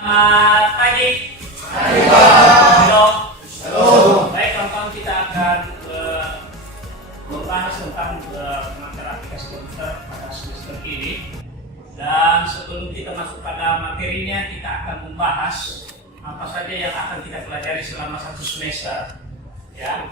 Selamat pagi. Halo. Baik, kawan-kawan, kita akan membahas tentang pengantar aplikasi komputer pada semester ini. Dan sebelum kita masuk pada materinya, kita akan membahas apa saja yang akan kita pelajari selama satu semester. Ya.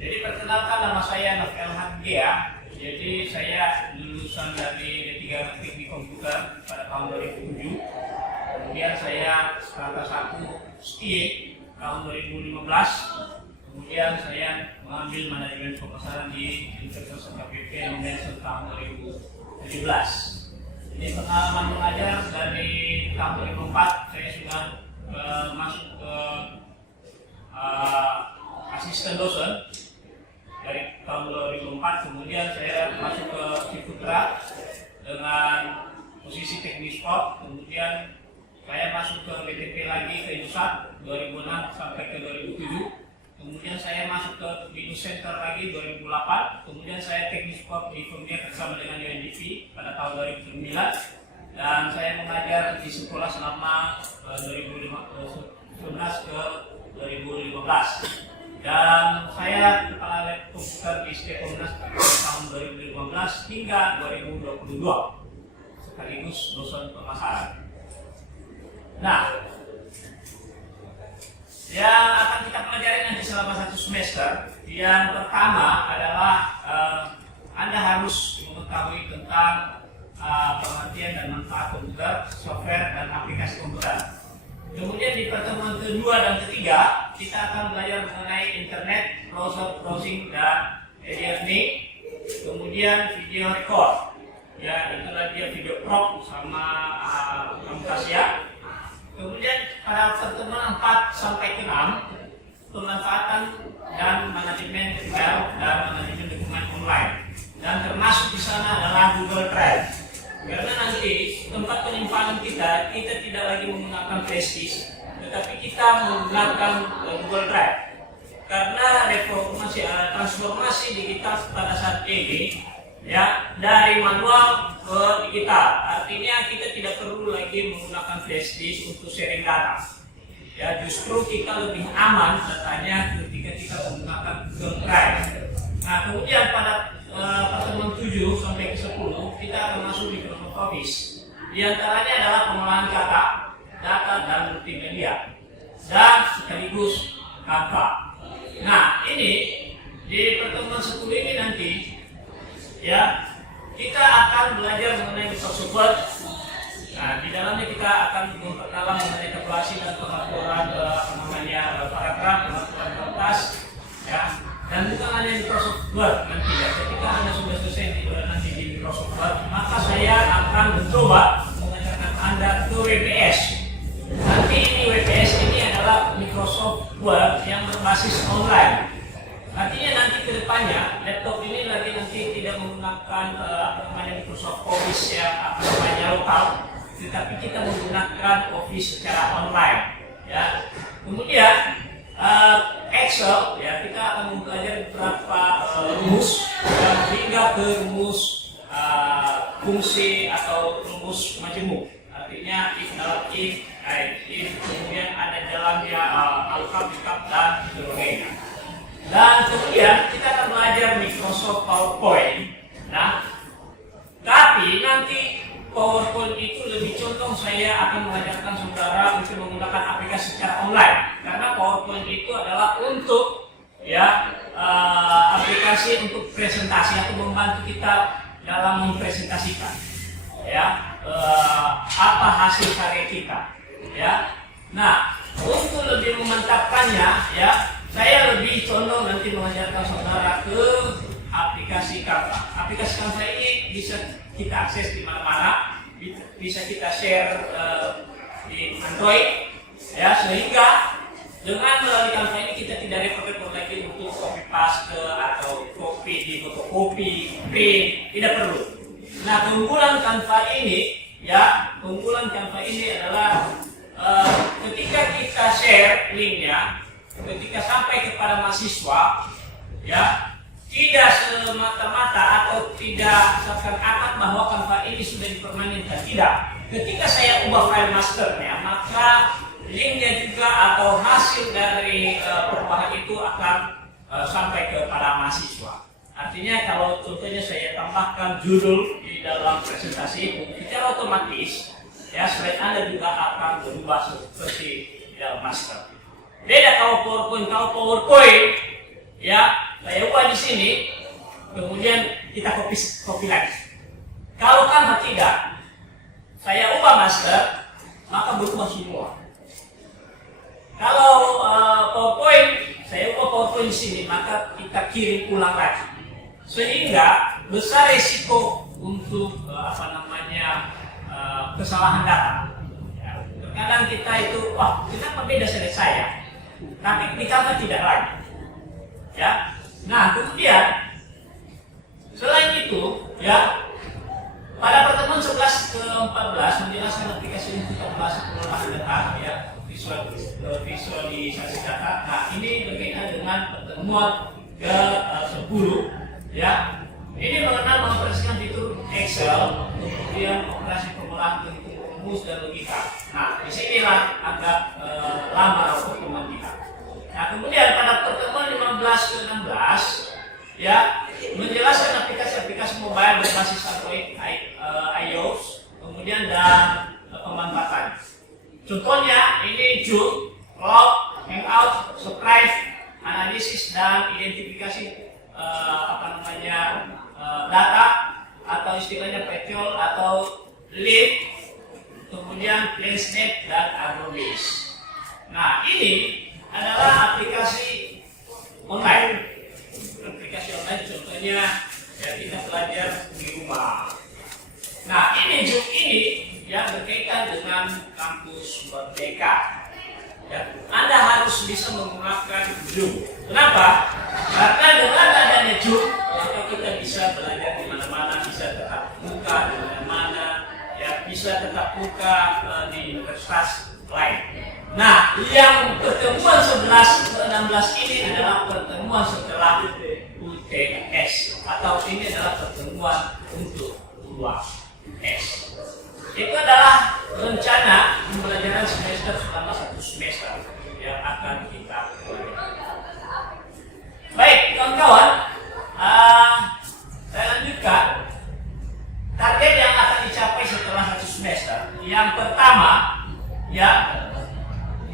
Jadi perkenalkan, nama saya Novel Hagea. Jadi saya lulusan dari D3 Teknik Komputer pada tahun 2007. Kemudian saya strata 1 STIE tahun 2015. Kemudian saya mengambil manajemen pemasaran di Universitas KPP Indonesia tahun 2017. Ini pengalaman mengajar dari tahun 2004 saya sudah masuk ke asisten dosen. Dari tahun 2004, kemudian saya masuk ke Ciputra dengan posisi teknik sport. Kemudian saya masuk ke BTP lagi ke Indosat 2006 sampai ke 2007. Kemudian saya masuk ke Binus Center lagi 2008. Kemudian saya teknik sport di Formia bersama dengan UNDP pada tahun 2009. Dan saya mengajar di sekolah selama 2011 ke 2015. Dan saya kepala lab komputer di Komnas tahun 2015 hingga 2022 sekaligus dosen pemasaran. Nah, yang akan kita pelajari nanti selama satu semester, yang pertama adalah Anda harus mengetahui tentang pengertian dan manfaat komputer, software, dan aplikasi komputer. Kemudian di pertemuan kedua dan ketiga, kita akan belajar mengenai internet, browsing, dan editing. Kemudian video record, ya itulah dia video prop sama Camtasia. Kemudian pada pertemuan 4 sampai 6, pemanfaatan dan manajemen file dan manajemen dokumen online. Dan termasuk di sana adalah Google Drive. Karena nanti tempat penyimpanan kita tidak lagi menggunakan flash disk, tetapi kita menggunakan Google Drive. Karena transformasi digital pada saat ini, ya dari manual ke digital, artinya kita tidak perlu lagi menggunakan flash disk untuk sharing data. Ya justru kita lebih aman datanya ketika kita menggunakan Google Drive. Nah kemudian pada pertemuan 7 sampai ke 10 kita akan masuk di Microsoft Office. Di antaranya adalah pengolahan data dan multimedia dan sekaligus Canva. Nah ini di pertemuan 10 ini nanti ya kita akan belajar mengenai Microsoft Word. Nah di dalamnya kita akan memperdalam mengenai tabulasi dan pengaturan paragraf, pengaturan kertas, ya. Dan bukan hanya Microsoft Word nanti ya, ketika Anda sudah selesai nanti di Microsoft Word, maka saya akan mencoba mengajarkan Anda ke WPS. Nanti ini WPS ini adalah Microsoft Word yang berbasis online. Artinya nanti ke depannya laptop ini lagi nanti tidak menggunakan Microsoft Office yang lokal, tetapi kita menggunakan Office secara online. Ya. Kemudian Excel, ya kita akan mempelajari beberapa rumus dan hingga ke rumus fungsi atau rumus majemuk. Artinya if dalam if, kemudian ada jalannya alpha, beta, dan sebagainya. Dan kemudian kita akan belajar Microsoft PowerPoint. Nah, tapi nanti PowerPoint itu lebih contoh saya akan mengajarkan saudara untuk menggunakan aplikasi secara online. Karena PowerPoint itu adalah untuk ya aplikasi untuk presentasi atau membantu kita dalam mempresentasikan ya apa hasil karya kita ya. Nah untuk lebih memantapkannya ya saya lebih condong nanti mengajarkan saudara ke aplikasi Canva. Aplikasi Canva ini bisa kita akses di mana-mana, bisa kita share di Android ya, sehingga dengan melalui Canva ini kita tidak repot-repot lagi untuk copy paste atau copy di fotokopi, print, tidak perlu. Nah, keunggulan Canva ini ya, keunggulan Canva ini adalah ketika kita share linknya, ketika sampai kepada mahasiswa ya, tidak semata-mata atau tidak seakan-akan bahwa Canva ini sudah dipermanenkan, tidak. ketika saya ubah file masternya, maka linknya juga atau hasil dari perubahan itu akan sampai kepada mahasiswa. Artinya kalau contohnya saya tambahkan judul di dalam presentasi itu, secara otomatis ya slide Anda juga akan berubah seperti di dalam master. Beda kalau PowerPoint ya saya ubah di sini, kemudian kita copy lagi. Kalau Canva tidak, saya ubah master, maka berubah semua. Kalau PowerPoint, saya ubah PowerPoint di sini, maka kita kirim ulang lagi. Sehingga besar resiko untuk kesalahan data. Ya, terkadang kita itu, wah kenapa beda slide saya? Tapi di Canva tidak lagi. Ya, nah kemudian selain itu, ya pada pertemuan 11 ke 14 menjelaskan aplikasi untuk pembahasan pengolahan data, ya visualisasi data. Nah ini berkaitan dengan pertemuan ke 10. Ya, ini mengenal mengoperasikan fitur Excel, kemudian operasi pengolahan penghitungan rumus dan logika. Nah, disinilah agak lama pertemuan kita. Nah, kemudian pada pertemuan 15 ke 16, ya menjelaskan aplikasi-aplikasi mobile berbasis Android, iOS, kemudian dan pemanfaatan. Contohnya ini Zoom, Cloud, Hangout, Surprise, analisis dan identifikasi data atau istilahnya petrol atau lead, kemudian PlanSnet dan Agrobase. Nah ini adalah aplikasi online. Aplikasi online contohnya ya kita belajar di rumah. Nah ini Zoom ini yang berkaitan dengan kampus Merdeka. Ya, Anda harus bisa menggunakan Zoom. Kenapa? Karena dengan adanya Zoom, maka kita bisa belajar di mana-mana, bisa tetap buka di mana-mana, ya bisa tetap buka di universitas lain. Nah, yang pertemuan 11 ke 16 ini adalah pertemuan setelah UTS atau ini adalah pertemuan untuk 2S. Itu adalah rencana pembelajaran semester selama 1 semester yang akan kita pelajari. Baik, kawan-kawan, saya lanjutkan. Target yang akan dicapai setelah 1 semester. Yang pertama, ya,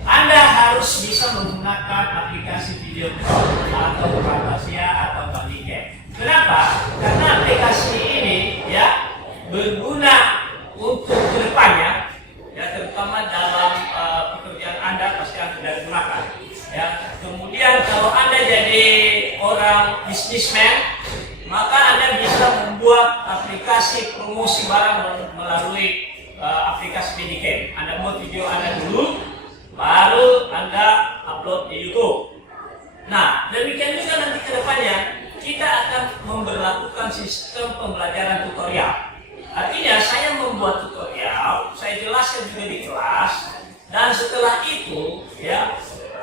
Anda harus bisa menggunakan aplikasi video call atau Camtasia atau Bandicam. Kenapa? Karena aplikasi ini ya berguna untuk kedepannya, ya terutama dalam pekerjaan Anda pasti Anda sudah gunakan. Ya, kemudian kalau Anda jadi orang bisnismen, maka Anda bisa membuat aplikasi promosi barang melalui aplikasi Bandicam. Anda buat video Anda dulu, baru Anda upload di YouTube. Nah, demikian juga nanti kedepannya kita akan memberlakukan sistem pembelajaran tutorial. Artinya saya membuat tutorial, saya jelaskan juga di kelas, dan setelah itu ya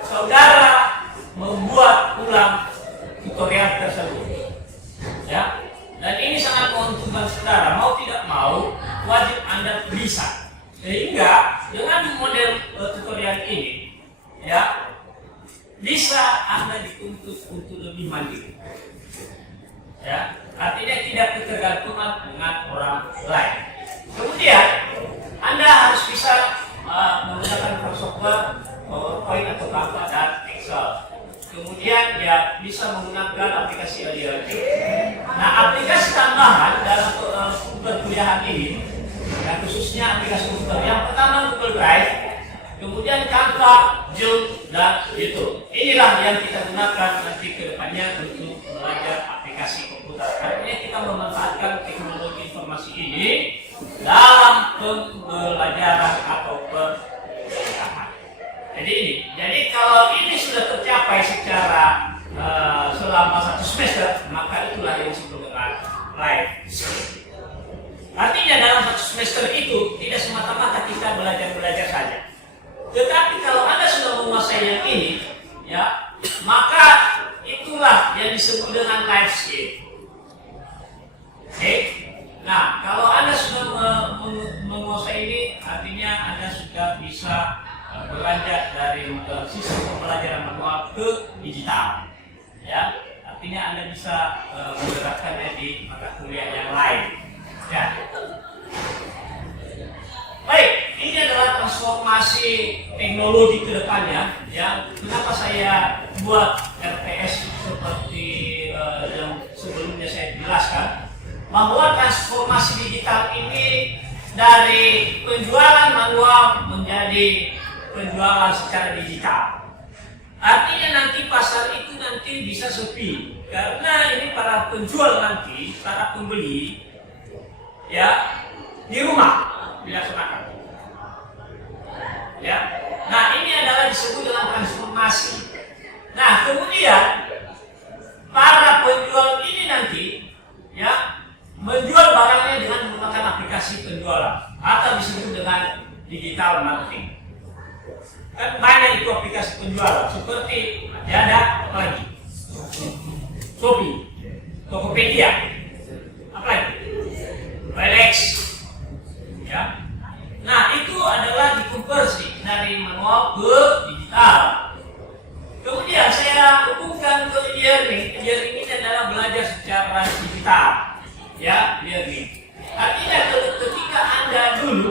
saudara membuat ulang tutorial tersebut. Ya, dan ini sangat menguntungkan saudara, mau tidak mau wajib Anda bisa. Sehingga dengan model tutorial ini ya bisa Anda dituntut untuk lebih mandiri. Ya, artinya tidak ketergantungan dengan orang lain. Kemudian Anda harus bisa menggunakan software PowerPoint atau Canva dan Excel. Kemudian ya bisa menggunakan aplikasi audio. Nah, aplikasi tambahan dalam perkuliahan ini, dan khususnya aplikasi komputer, yang pertama Google Drive, kemudian Canva, Zoom, dan YouTube. Inilah yang kita gunakan nanti ke depannya untuk belajar aplikasi komputer. Artinya kita memanfaatkan teknologi informasi ini dalam pembelajaran atau perkuliahan. Jadi kalau ini sudah tercapai secara selama 1 semester, maka itulah yang disebut dengan life skill. Artinya dalam 1 semester itu tidak semata-mata kita belajar saja. Tetapi kalau Anda sudah menguasai yang ini, ya, maka itulah yang disebut dengan life skill. Oke? Nah, kalau Anda sudah menguasai ini, beranjak dari sistem pembelajaran manual ke digital. Ya, artinya Anda bisa menerapkannya di mata kuliah yang lain. Ya. Baik, ini adalah transformasi teknologi ke depannya. Ya, kenapa saya buat RPS seperti yang sebelumnya saya jelaskan, bahwa transformasi digital ini dari penjualan manual menjadi penjualan secara digital. Artinya nanti pasar itu nanti bisa sepi karena ini para penjual nanti, para pembeli, ya di rumah dilaksanakan. Ya, nah ini adalah disebut dengan transformasi. Nah kemudian para penjual ini nanti, ya, menjual barangnya dengan menggunakan aplikasi penjualan atau disebut dengan digital marketing. Kan banyak itu aplikasi penjualan seperti ada apa lagi? Shopee, Tokopedia, apa lagi? Relax, ya. Nah itu adalah dikonversi dari manual ke digital. Kemudian saya hubungkan ke e-learning. E-learning ini adalah belajar secara digital, ya, e-learning. Artinya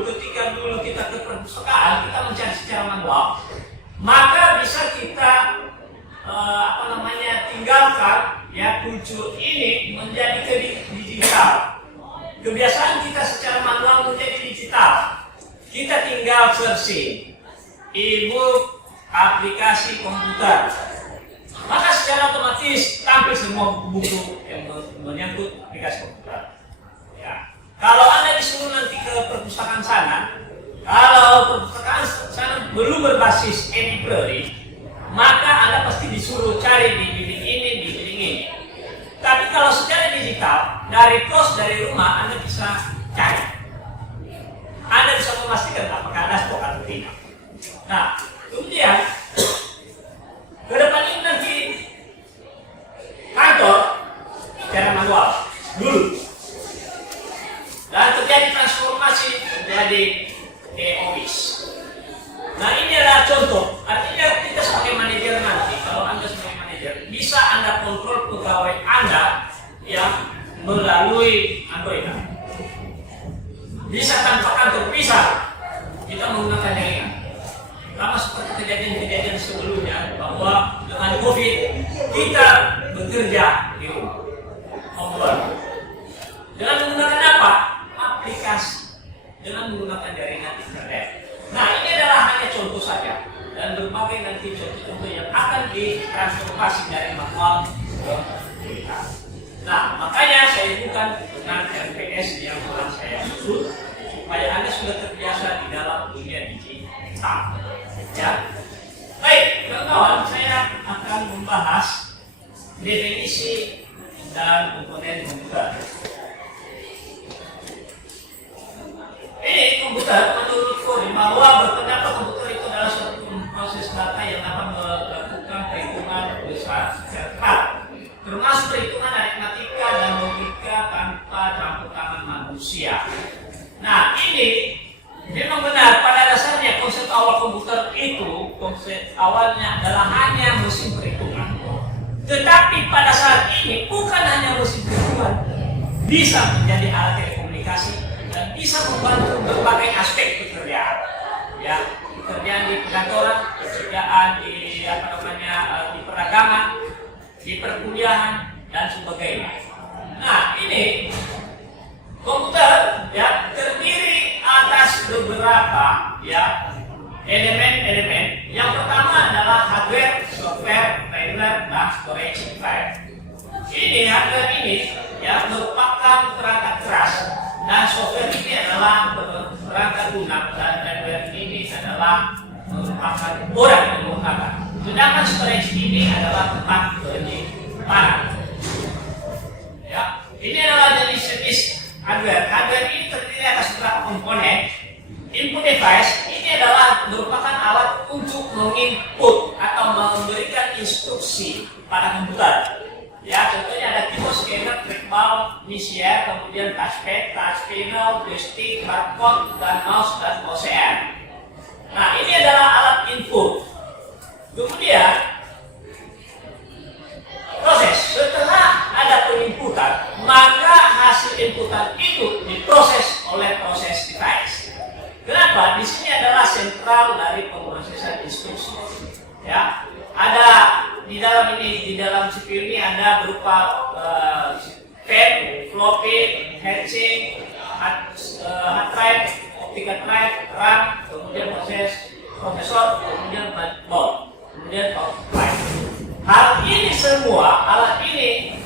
ketika dulu kita ke perpustakaan, kita mencari secara manual, maka bisa kita tinggalkan ya kultur ini menjadi ke digital. Kebiasaan kita secara manual menjadi digital. Kita tinggal searching e-book, aplikasi komputer, maka secara otomatis tampil semua buku yang menyangkut aplikasi komputer. Ya. Kalau Anda disuruh nanti ke perpustakaan sana, kalau perpustakaan sana belum berbasis e-library, maka Anda pasti disuruh cari di bilik ini, di bilik ini. Tapi kalau secara digital, dari pos dari rumah Anda bisa cari. Anda bisa memastikan apakah ada stok atau tidak. Nah, kemudian ke depan ini nanti kantor secara manual dulu, dan terjadi transformasi menjadi e-office. Nah ini adalah contoh. Artinya kita sebagai manajer nanti, kalau Anda sebagai manajer, bisa Anda kontrol pegawai Anda yang melalui Android. Bisa tanpa kantor, bisa kita menggunakan jaringan. Sama seperti kejadian-kejadian sebelumnya, bahwa dengan COVID kita bekerja di rumah, homework. Dengan menggunakan apa? Aplikasi. Dengan menggunakan jaringan internet. Nah ini adalah hanya contoh saja, dan berbagai nanti contoh-contoh yang akan ditransformasi dari manual ke digital. Nah makanya saya bukan dengan RPS yang telah saya susun, supaya Anda sudah terbiasa di dalam dunia digital. Ya. Baik, kawan-kawan, saya akan membahas definisi dan komponen komputer. Ini komputer menurut Cori bahwa berpendapat komputer itu adalah suatu proses data yang dapat melakukan perhitungan besar secara cepat, termasuk perhitungan aritmatika dan logika tanpa campur tangan manusia. Nah ini memang benar, pada dasarnya konsep awal komputer itu, konsep awalnya adalah hanya mesin perhitungan. Tetapi pada saat ini bukan hanya mesin perhitungan, bisa menjadi alat telekomunikasi dan bisa membantu berbagai aspek pekerjaan. Ya, pekerjaan di perkantoran, pekerjaan di di perdagangan, di perkuliahan dan sebagainya. Nah ini komputer ya terdiri atas beberapa ya elemen-elemen. Yang pertama adalah hardware, software, firmware, dan storage file. Ini hardware ini ya merupakan perangkat keras, dan software ini adalah perangkat lunak, dan firmware ini adalah merupakan orang yang menggunakan. Sedangkan storage ini adalah tempat penyimpanan. Ya, ini adalah jenis-jenis hardware. Hardware ini terdiri atas beberapa komponen. Input device ini adalah merupakan alat untuk menginput atau memberikan instruksi pada komputer. Ya, contohnya ada keyboard, scanner, trackball, VCR, kemudian touchpad, touch panel, joystick, barcode, dan mouse OCR. Nah, ini adalah alat input. Kemudian proses setelah ada penginputan, maka hasil inputan itu diproses oleh proses device. Kenapa? Di sini adalah sentral dari pemrosesan instruksi. Ya, ada di dalam ini, di dalam CPU ini ada berupa pen, floppy, heatsink, hard drive, optical drive, RAM, kemudian prosesor, kemudian board, kemudian power supply. Hal ini semua, alat ini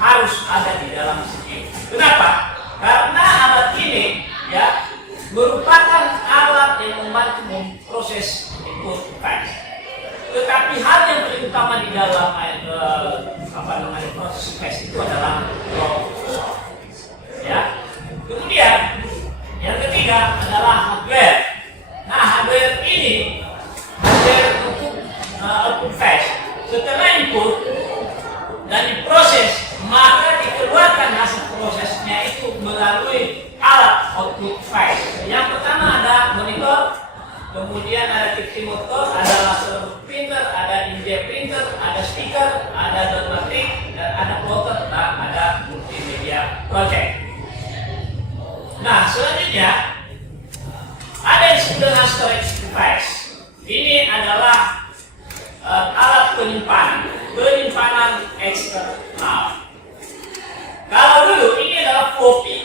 harus ada di dalam CPU. Kenapa? Karena alat ini ya merupakan alat yang membantu memproses input device. Tetapi hal yang paling utama di dalam proses device itu adalah prosesor. Ya. Kemudian yang ketiga adalah hardware. Nah, hardware ini untuk output device. Setelah input dan diproses, maka dikeluarkan hasil prosesnya itu melalui alat output device. Yang pertama ada monitor, kemudian ada TV motor, ada laser printer, ada inkjet printer, ada speaker, ada domatic, dan ada plotter, dan ada multimedia project. Nah, selanjutnya ada yang disebut dengan storage device. Ini adalah alat penyimpanan eksternal. Kalau dulu ini adalah floppy,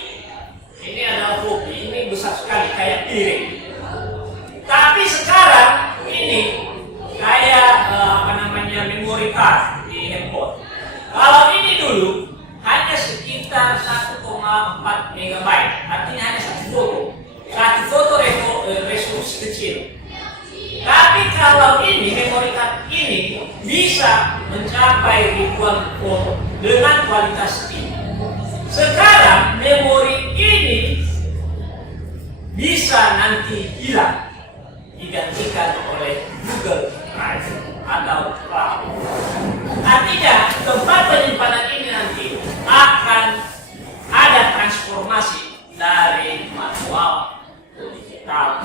ini besar sekali kayak piring. Tapi sekarang ini kayak memory card di handphone. Kalau ini dulu hanya sekitar 1,4 MB, artinya hanya satu foto resolusi kecil. Tapi kalau ini memory card ini bisa mencapai ribuan foto dengan kualitas tinggi. Sekarang memori ini bisa nanti hilang, digantikan oleh Google Drive atau cloud. Artinya tempat penyimpanan ini nanti akan ada transformasi dari manual ke digital.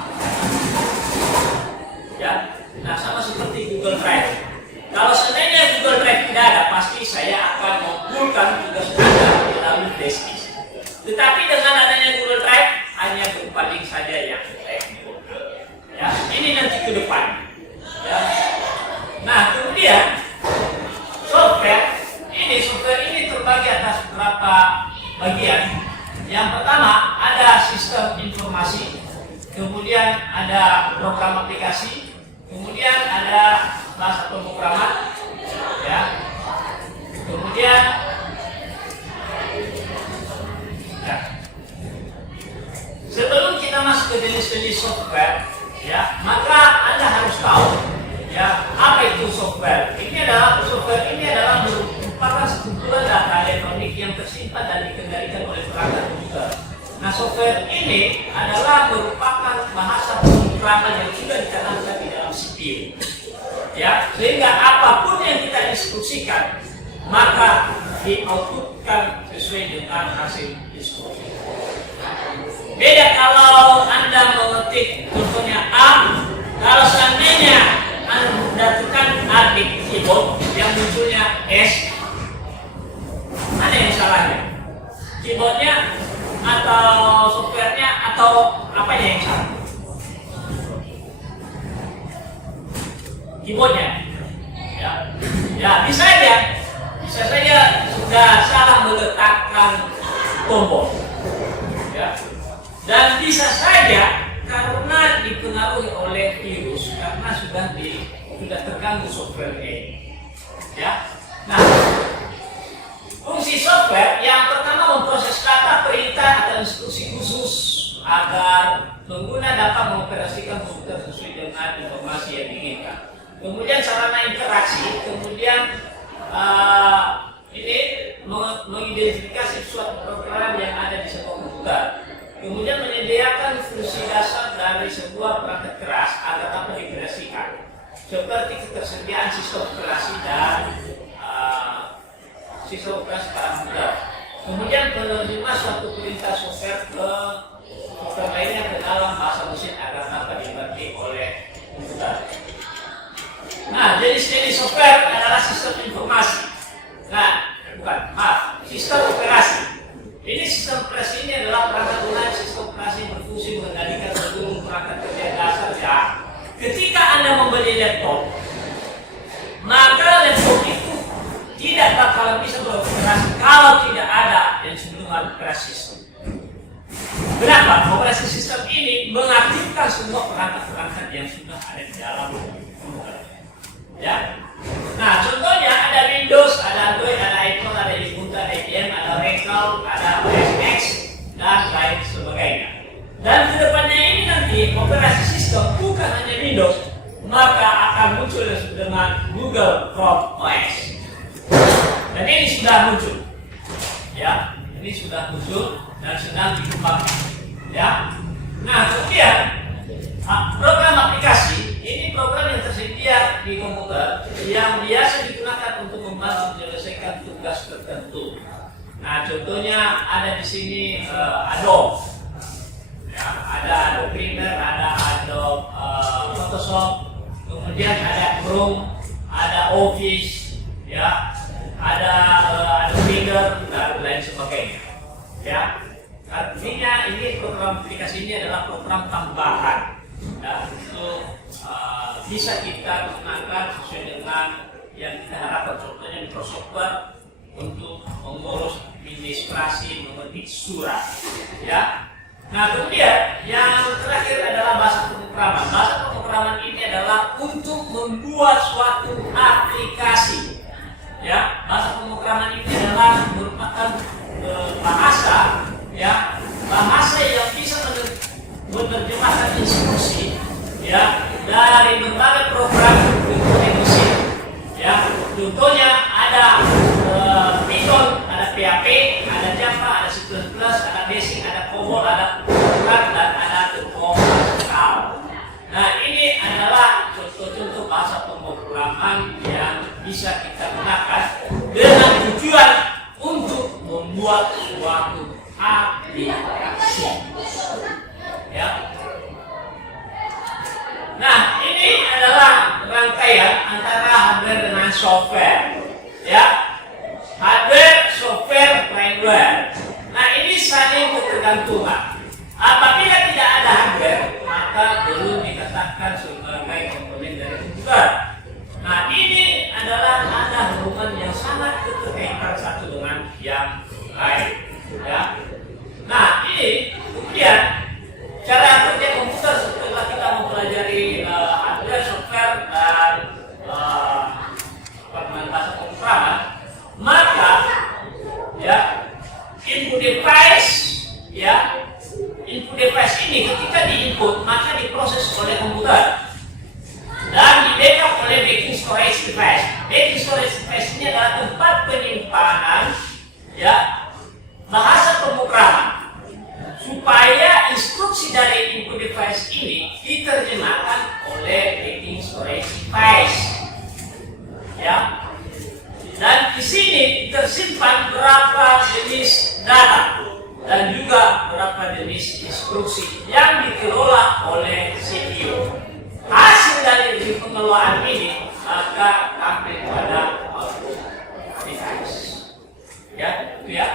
Ya, nah sama seperti Google Drive. Kalau seandainya Google Drive tidak ada, pasti saya akan mengumpulkan tugas Anda melalui flash disk. Tetapi dengan adanya Google Drive, hanya berupa link saja yang fleksibel. Ya, ini nanti ke depan. Ya. Nah, kemudian software ini terbagi atas beberapa bagian. Yang pertama ada sistem informasi, kemudian ada program aplikasi, kemudian ada bahasa pemrograman, ya. Kemudian ya. Sebelum kita masuk ke jenis-jenis software, ya, maka Anda harus tahu, ya, apa itu software. Ini adalah merupakan sekumpulan data elektronik yang tersimpan dan dikendalikan oleh perangkat komputer. Nah, software ini adalah merupakan bahasa pemrograman yang sudah ditanamkan di dalam CPU. Ya, sehingga apapun yang kita instruksikan, maka di-outputkan sesuai dengan hasil instruksi. Beda kalau Anda mengetik contohnya A, kalau seandainya Anda tekan A di keyboard yang munculnya S, mana yang salahnya? Keyboardnya atau softwarenya atau apanya yang salah? Keyboardnya. Ya, bisa saja sudah salah meletakkan tombol. Ya. Dan bisa saja karena dipengaruhi oleh virus, karena sudah terganggu software ini. Ya. Nah, fungsi software yang pertama memproses kata, perintah atau instruksi khusus agar pengguna dapat mengoperasikan komputer sesuai dengan informasi yang diinginkan. Kemudian sarana interaksi, kemudian ini mengidentifikasi suatu program yang ada di sebuah komputer. Kemudian menyediakan fungsi dasar dari sebuah perangkat keras agar dapat dioperasikan, seperti ketersediaan sistem operasi dan sistem operasi pada komputer. Kemudian menerima suatu perintah software ke software lainnya ke dalam bahasa mesin agar dapat dibagi sistem operasi ini adalah perangkat lunak sistem operasi berfungsi mengendalikan seluruh perangkat kerja dasar ya. Ketika Anda membeli laptop, maka laptop itu tidak bakalan bisa beroperasi kalau tidak ada yang disebut dengan operasi sistem. Kenapa? Operasi sistem ini mengaktifkan semua perangkat-perangkat yang sudah ada di dalam komputer. Ya. Nah, contohnya ada Windows, ada Android, ada iPhone, ada Ubuntu, ada IBM, ada Oracle, ada OS X, dan lain sebagainya. Dan kedepannya ini nanti operasi sistem bukan hanya Windows, maka akan muncul dengan Google Chrome OS. Dan ini sudah muncul, ya, ini sudah muncul dan sedang dikembangkan, ya. Nah, kemudian program aplikasi ini program yang tersedia di komputer yang biasa digunakan untuk membantu menyelesaikan tugas tertentu. Nah, contohnya ada di sini Adobe, ya, ada Adobe Premiere, ada Adobe Photoshop, kemudian ada Chrome, ada Office, ya, ada Adobe Reader dan lain sebagainya, ya. Artinya ini program aplikasi ini adalah program tambahan. Ya, itu bisa kita gunakan sesuai dengan yang kita harapkan. Contohnya Microsoft Word untuk mengurus administrasi, mengetik surat. Ya. Nah, kemudian yang terakhir adalah bahasa pemrograman. Bahasa pemrograman ini adalah untuk membuat suatu aplikasi. Ya, bahasa pemrograman ini adalah merupakan bahasa, ya, bahasa yang bisa menerjemahkan instruksi, ya, dari berbagai program untuk mesin, ya. Contohnya ada Python, ada PHP, ada Java, ada C++, ada Basic, ada COBOL, ada Fortran, dan ada Pascal. Nah, ini adalah contoh-contoh bahasa pemrograman yang bisa kita gunakan dengan tujuan untuk membuat suatu aplikasi. Ya. Nah, ini adalah rangkaian antara hardware dengan software. Ya. Hardware, software, firmware. Nah, ini saling ketergantungan. Apabila tidak ada hardware, maka belum dikatakan sebagai komponen dari komputer. Nah, ini adalah ada hubungan yang sangat keterkaitan satu dengan yang lain. Ya. Nah, ini kemudian cara kerja komputer setelah kita mempelajari hardware, software, dan bahasa pemrograman, maka ya input device, ya, input device ini ketika diinput maka diproses oleh komputer dan di backup oleh backing storage device. Backing storage device ini adalah tempat penyimpanan, ya, bahasa pemrograman supaya instruksi dari input device ini diterjemahkan oleh backing storage device, ya. Dan di sini tersimpan berapa jenis data dan juga berapa jenis instruksi yang dikelola oleh CPU. Hasil dari pengelolaan ini maka tampil pada output device. Ya, itu ya.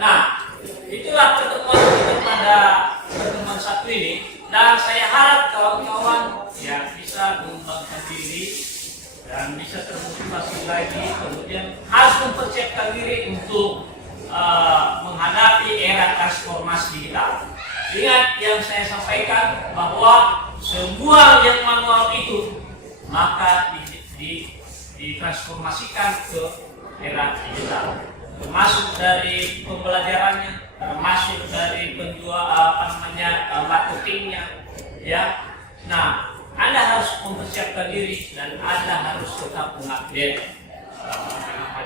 Nah, itulah pertemuan kita pada pertemuan satu ini, dan saya harap kawan-kawan ya bisa mengembangkan diri dan bisa termotivasi lagi, kemudian harus mempersiapkan diri untuk menghadapi era transformasi digital. Ingat yang saya sampaikan bahwa semua yang manual itu maka ditransformasikan ke era digital, termasuk dari pembelajarannya, termasuk dari marketingnya, ya. Nah, Anda harus mempersiapkan diri dan Anda harus tetap mengupdate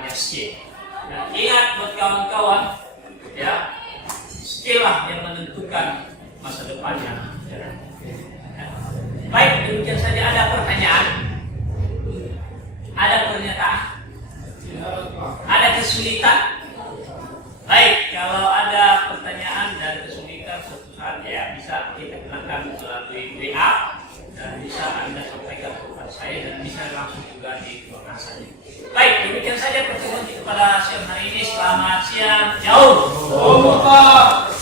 skill. Dan ingat buat kawan-kawan, ya, skill lah yang menentukan masa depannya. Ya. Baik, demikian saja. Ada pertanyaan? Ada pernyataan? Ada kesulitan? Baik, kalau ada pertanyaan dan kesulitan suatu saat ya bisa kita gunakan melalui WA dan bisa Anda sampaikan kepada saya dan bisa langsung juga di WhatsApp. Baik, demikian saja pertemuan kita pada siang hari ini. Selamat siang, jauh. Oh, Pak.